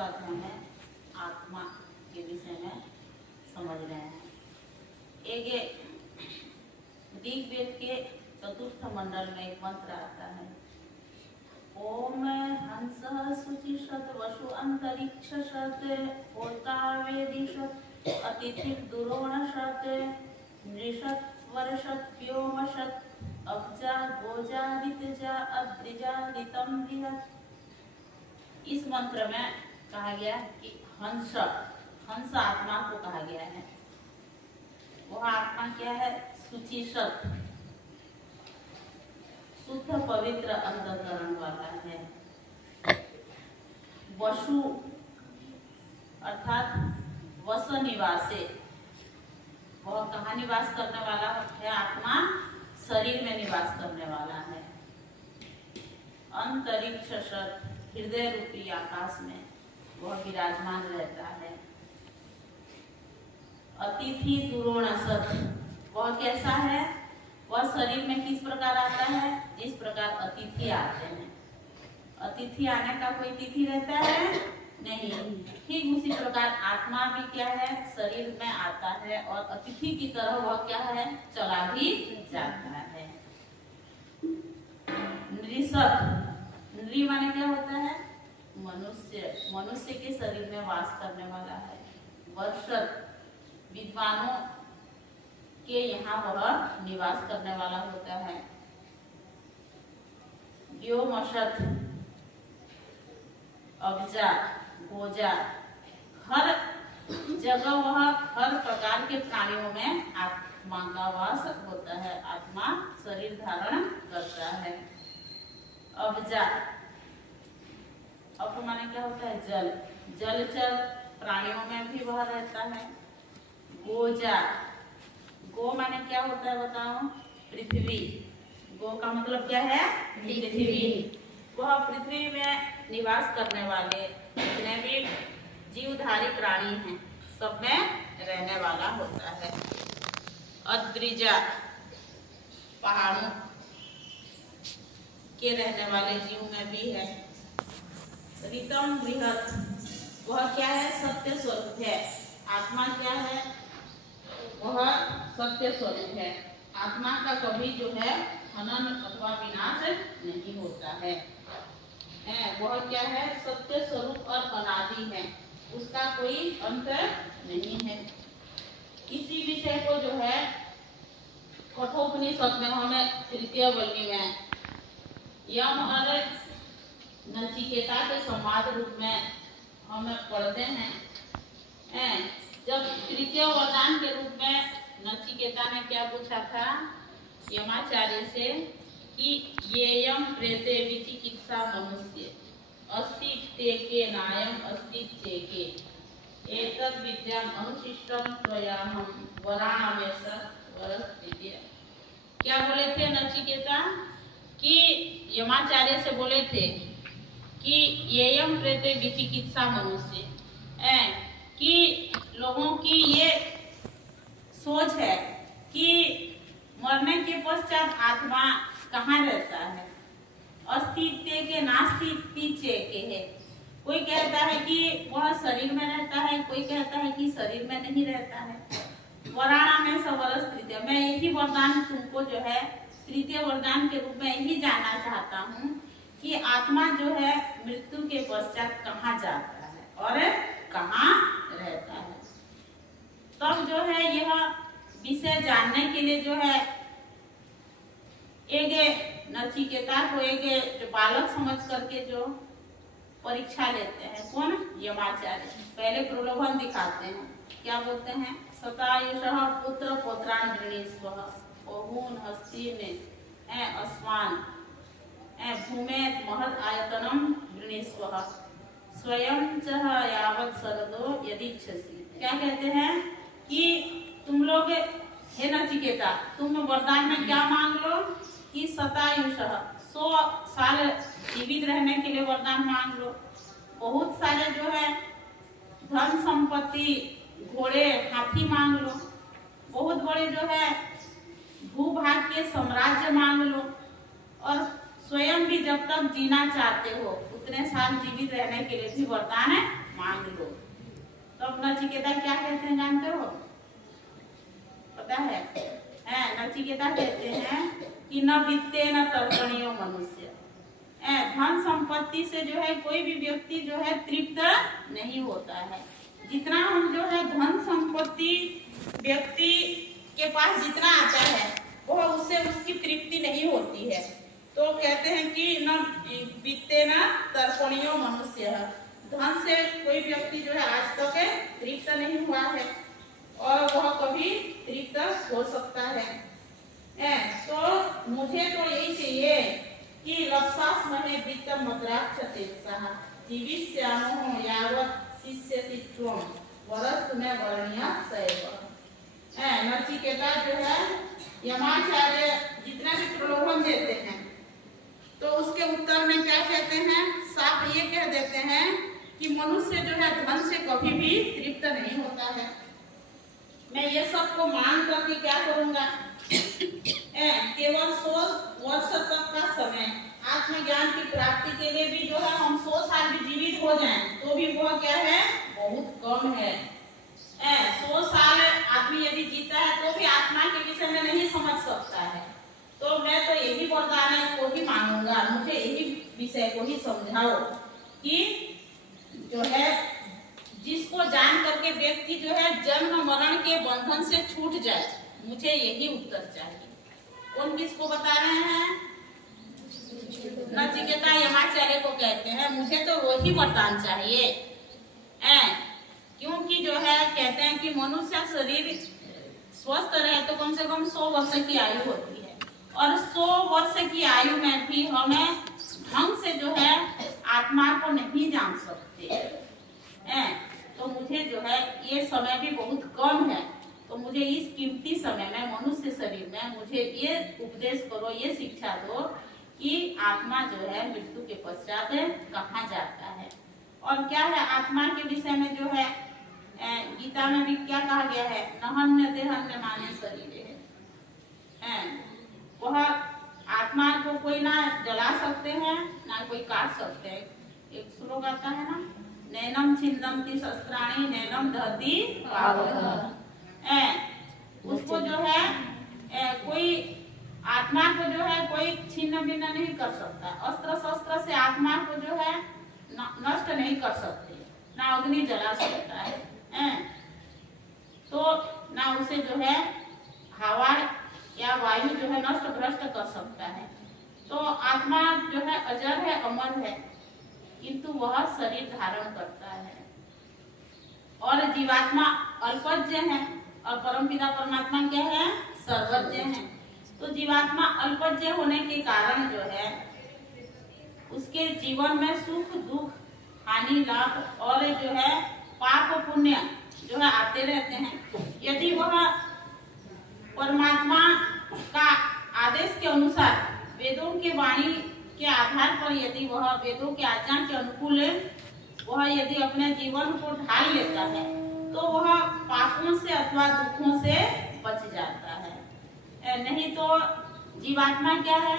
स्वाध्याय में आत्मा के विषय में समझ रहे हैं। एक ऋग्वेद के चतुर्थ मंडल में एक मंत्र आता है, ओम हंसः शुचिषत् वसु अंतरिक्षषत् होतावेदिषत् अतिथिर्दुरोणषत् नृषत् वर्षत् व्योमषत् अब्जा गोजा ऋतजा अद्रिजा ऋतम बृहत्। इस मंत्र में कहा गया कि हंस आत्मा को कहा गया है। वह आत्मा क्या है? शुचिषत्, शुद्ध पवित्र अंतःकरण वाला है। वसु अर्थात वस निवासे, वह कहाँ निवास करने वाला है? आत्मा शरीर में निवास करने वाला है। अंतरिक्षषत्, हृदय रूपी आकाश में वह विराजमान रहता है। अतिथि दुरोणषत्, वह कैसा है? वह शरीर में किस प्रकार आता है? जिस प्रकार अतिथि आते हैं। अतिथि आने का कोई तिथि रहता है? नहीं। ठीक उसी प्रकार आत्मा भी क्या है? शरीर में आता है और अतिथि की तरह वह क्या है? चला भी जाता है। नृषत्, नृ माने क्या होता है? मनुष्य, मनुष्य के शरीर में वास करने वाला है। वर्षत्, विद्वानों के यहाँ वह निवास करने वाला होता है। व्योमषत्, अब्जा गोजा, हर जगह वह हर प्रकार के प्राणियों में आत्मा का वास होता है। आत्मा शरीर धारण करता है। अब्जा, अप माने क्या होता है? जल, जलचर प्राणियों में भी वह रहता है। गोजा, गो माने क्या होता है बताओ? पृथ्वी। गो का मतलब क्या है? पृथ्वी। वह पृथ्वी में निवास करने वाले जितने भी जीवधारी प्राणी हैं सब में रहने वाला होता है। अद्रिजा, पहाड़ों के रहने वाले जीव में भी है। ऋतम बृहत्, वह क्या है? सत्य स्वरूप है। आत्मा क्या है? वह सत्य स्वरूप है। आत्मा का कभी जो है हनन अथवा विनाश नहीं होता है। वह क्या है? सत्य स्वरूप और अनादि है, उसका कोई अंत नहीं है। इसी विषय को जो है कठोपनिषद में हमें तृतीय बल्कि में यम और नचिकेता के संवाद रूप में हम पढ़ते हैं। जब तृतीय वरदान के रूप में नचिकेता ने क्या पूछा था यमाचार्य से कि येयम प्रेते विचिकित्सा मनुष्य अस्ति तेके नायम अस्ति चेके एतद् विद्याम अनुशिष्टम त्वयाहं वराणामेष वरस्तित्य। क्या बोले थे नचिकेता? कि यमाचार्य से बोले थे कि येयम प्रेते विचिकित्सा मनुष्य, कि लोगों की ये सोच है कि मरने के पश्चात आत्मा कहाँ रहता है। अस्तित्व के नास्तित्व के है। कोई कहता है कि वह शरीर में रहता है, कोई कहता है कि शरीर में नहीं रहता है। वराणा में सवरस तृतीय, मैं यही वरदान तुमको जो है तृतीय वरदान के रूप में यही जानना चाहता हूँ कि आत्मा जो है मृत्यु के पश्चात कहाँ जाता है और कहाँ रहता है। तब जो है यह विषय जानने के लिए जो है एक नचिकेता को एक जो बालक समझ करके जो परीक्षा लेते हैं, कौन? यमाचार्य। पहले प्रलोभन दिखाते हैं, क्या बोलते हैं? शतायुषः पुत्र पौत्रान् गृणीष्व बहून् हस्तीन् अस्मान् भूमेत् महत् आयतनं गृणीष्व स्वयं च यावत् शरदो यदीच्छसि। क्या कहते हैं कि तुम लोग हे नचिकेता, तुम वरदान में क्या मांग लो कि शतायुषः 100 साल जीवित रहने के लिए वरदान मांग लो। बहुत सारे जो है धन संपत्ति, घोड़े हाथी मांग लो। बहुत बड़े जो है भूभाग के साम्राज्य मांग लो। और स्वयं भी जब तक जीना चाहते हो उतने साल जीवित रहने के लिए भी वरदान मांग लो। तो अब नचिकेता क्या कहते हैं जानते हो? पता है? नचिकेता कहते हैं कि न वित्ते न तर्पणीयो मनुष्य। धन संपत्ति से जो है कोई भी व्यक्ति जो है तृप्त नहीं होता है। जितना हम जो है धन संपत्ति व्यक्ति के पास जितना आता है वह उससे उसकी तृप्ति नहीं होती है। तो कहते हैं कि न वित्ते न तर्पणीयो मनुष्य। धन से कोई व्यक्ति जो है आज तक तृप्त नहीं हुआ है और वह कभी तृप्त हो सकता है। तो मुझे तो यही चाहिए कि लक्षास महे वित्त मद्राक्षते सह जीविष्यामो यावत् शिष्यति त्वं वरस्तु मे वर्ण्य सैव। नचिकेता जो है यमाचार्य जितना भी प्रलोभन देते हैं तो उसके उत्तर में क्या कहते हैं? साफ ये कह देते हैं कि मनुष्य जो है धन से कभी भी तृप्त नहीं होता है। मैं ये सबको मान करके क्या करूंगा? केवल 100 वर्ष तक का समय आत्मज्ञान की प्राप्ति के लिए भी जो है हम 100 साल भी जीवित हो जाएं तो भी वह क्या है? बहुत कम है। 100 साल आदमी यदि जीता है तो भी आत्मा के विषय में नहीं समझ सकता है। तो मैं तो यही वरदान को ही मांगूंगा, मुझे यही विषय को ही समझाओ कि जो है जिसको जान करके व्यक्ति जो है जन्म मरण के बंधन से छूट जाए, मुझे यही उत्तर चाहिए। कौन किसको बता रहे हैं? नचिकेता यमाचार्य को कहते हैं मुझे तो वही वरदान चाहिए। क्योंकि जो है कहते हैं कि मनुष्य शरीर स्वस्थ रहे तो कम से कम 100 वर्ष की आयु होती है और 100 वर्ष की आयु में भी हमें ढंग से जो है आत्मा को नहीं जान सकते। तो मुझे जो है ये समय भी बहुत कम है, तो मुझे इस कीमती समय में मनुष्य शरीर में मुझे ये उपदेश करो, ये शिक्षा दो कि आत्मा जो है मृत्यु के पश्चात कहाँ जाता है और क्या है। आत्मा के विषय में जो है गीता में भी क्या कहा गया है? नहन्य देहन्य माने शरीर है। वह आत्मा को कोई ना जला सकते हैं ना कोई काट सकते हैं। एक श्लोक आता है ना, नैनम छिन्दन्ति शस्त्राणि नैनम दहति पावकः। उसको जो है कोई आत्मा को जो है कोई छिन्न भिन्न नहीं कर सकता। अस्त्र शस्त्र से आत्मा को जो है नष्ट नहीं कर सकते, ना अग्नि जला सकता है। तो ना उसे जो है हवा या वायु जो है नष्ट भ्रष्ट कर सकता है। तो आत्मा जो है अजर है, अमर है, किंतु वह शरीर धारण करता है। और जीवात्मा अल्पज्ञ है और परमपिता परमात्मा क्या है? सर्वज्ञ है। तो जीवात्मा अल्पज्ञ होने के कारण जो है उसके जीवन में सुख दुख हानि लाभ और जो है पाप पुण्य जो है आते रहते हैं। यदि वह परमात्मा का आदेश के अनुसार वेदों के वाणी के आधार पर यदि वह वेदों के आज्ञा के अनुकूल वह यदि अपने जीवन को ढाल लेता है तो वह पापों से अथवा दुखों से बच जाता है। नहीं तो जीवात्मा क्या है?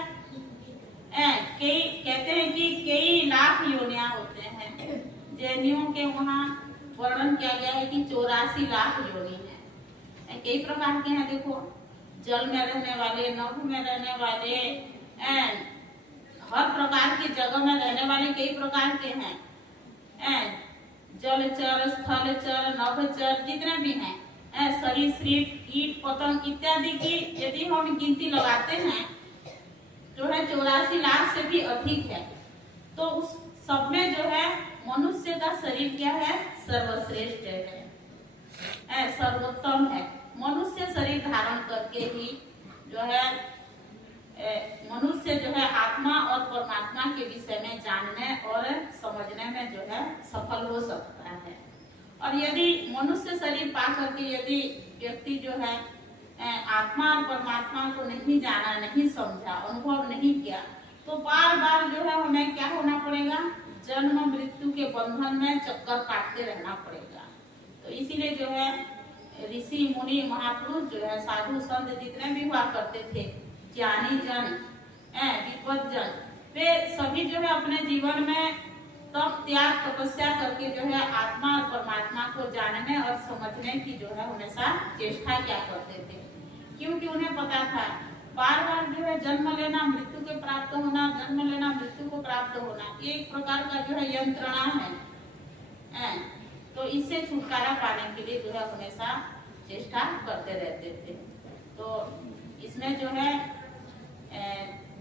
कई कहते हैं कि कई लाख योनियां होते हैं। जैनियों के वहाँ वर्णन किया गया है कि 84 लाख योनि है। कई प्रकार के हैं। देखो, जल में रहने वाले, नभ में रहने वाले, हर प्रकार की जगह में रहने वाले कई प्रकार के हैं। जलचर, स्थलचर, नभचर जितने भी हैं, सरीसृप, कीट पतंग इत्यादि की यदि हम गिनती लगाते हैं जो है 84 लाख से भी अधिक है। तो उस सब में जो है मनुष्य का शरीर क्या है? सर्वश्रेष्ठ है, सर्वोत्तम है। मनुष्य शरीर धारण करके ही जो है मनुष्य जो है आत्मा और परमात्मा के विषय में जानने और समझने में जो है सफल हो सकता है। और यदि मनुष्य शरीर पा करके यदि व्यक्ति जो है आत्मा और परमात्मा को नहीं जाना, नहीं समझा, अनुभव नहीं किया, तो बार बार जो है हमें क्या होना पड़ेगा? जन्म मृत्यु के बंधन में चक्कर काटते रहना पड़ेगा। तो इसीलिए जो है ऋषि मुनि महापुरुष जो है साधु संत जितने भी हुआ करते थे, ज्ञानी जन, विद्वत जन, वे सभी जो है अपने जीवन में तब त्याग तपस्या करके जो है आत्मा और परमात्मा को जानने और समझने की जो है हमेशा चेष्टा क्या करते थे, क्योंकि उन्हें पता था बार बार जो है जन्म लेना, मृत्यु के प्राप्त होना, जन्म लेना, मृत्यु को प्राप्त होना, ये एक प्रकार का जो है यंत्रणा है। तो इससे छुटकारा पाने के लिए जो है हमेशा चेष्टा करते रहते थे। तो इसमें जो है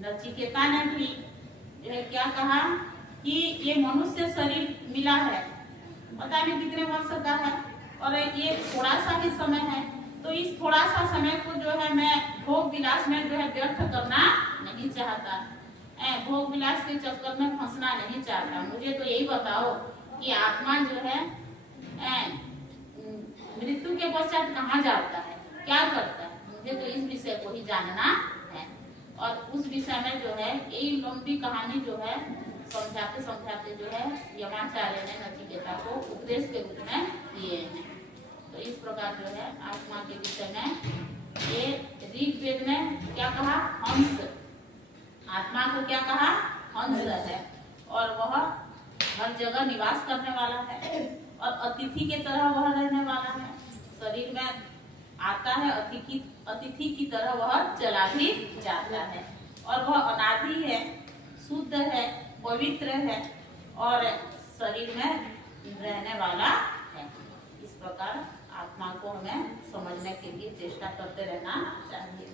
नचिकेता ने भी जो है क्या कहा कि ये मनुष्य शरीर मिला है, पता नहीं कितने वर्ष का है, और ये थोड़ा सा ही समय है, तो इस थोड़ा सा समय को जो है मैं भोग विलास में जो है व्यर्थ करना नहीं चाहता, भोग विलास के चक्कर में फंसना नहीं चाहता। मुझे तो यही बताओ कि आत्मा जो है मृत्यु के पश्चात कहाँ जाता है, क्या करता है, मुझे तो इस विषय को ही जानना है। और उस विषय में जो है यही लंबी कहानी जो है समझाते समझाते जो है यमाचार्य ने नचिकेता को उपदेश के रूप में दिए हैं। तो इस प्रकार जो है आत्मा के विषय में ये ऋग्वेद में क्या कहा, हंस, आत्मा को क्या कहा, हंस है, और वह हर जगह निवास करने वाला है और अतिथि के तरह वह रहने वाला है। शरीर में आता है, अतिथि की तरह वह चला भी जाता है, और वह अनादि है, शुद्ध है, पवित्र है और शरीर में रहने वाला है। इस प्रकार आत्मा को हमें समझने के लिए चेष्टा करते रहना चाहिए।